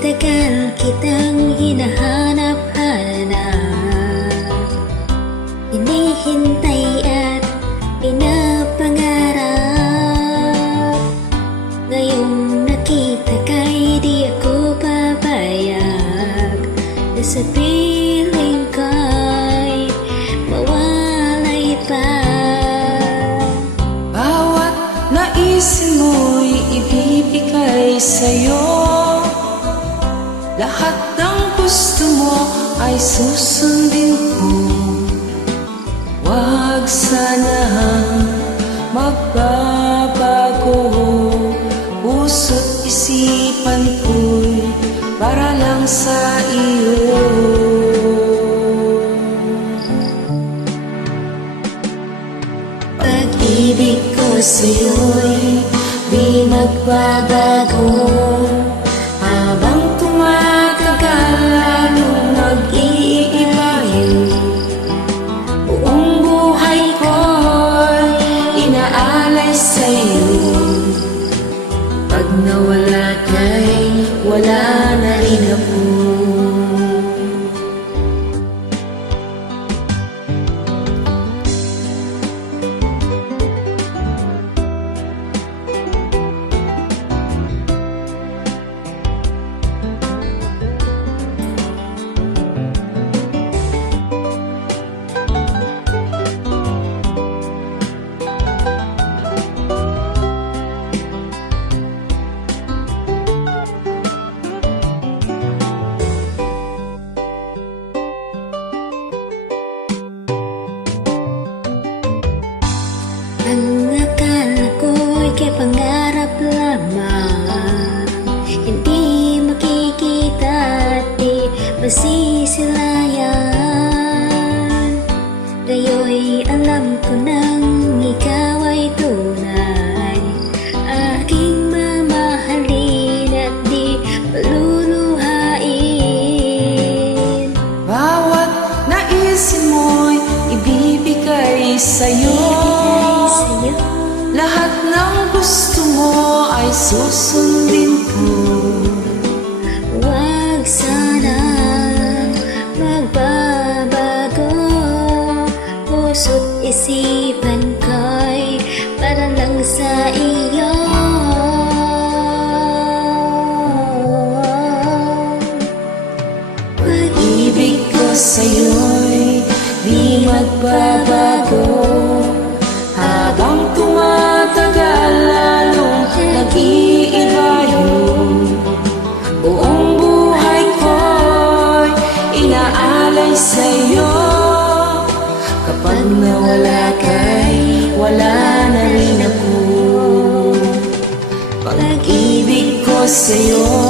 tagal kitang hinahanap-hanap, hinihintay at pinapangarap. Ngayong nakita ka'y di ako papayag na sa piling ko'y mawalay pa. Bawat naisin mo'y ibibigay sa'yo, lahat ng gusto mo ay susundin ko. Huwag sanang magbabago, puso't isipan ko'y para lang sa iyo. Pag-ibig ko sa'yo'y di magbabago, habang tumatagal lalong nag-iiba yun. Buong buhay ko'y inaalay sa'yo. Pag nawala ka'y wala na rin ako. Ang akala ko'y kay pangarap lamang, hindi makikita at di masisilayan. Ngayo'y alam ko nang ikaw ay tunay, aking mamahalin at di paluluhain. Bawat naisin mo'y ibibigay sa'yo, lahat ng gusto mo ay susundin ko. Huwag sana magbabago, puso't isipan ko'y para lang sa iyo. Pag-ibig ko sa'yo'y di magbabago, habang tumatagal lalong nag-iiba yun. Buong buhay ko'y inaalay sa'yo. Kapag nawala ka'y wala na rin ako. Pag-ibig ko sa'yo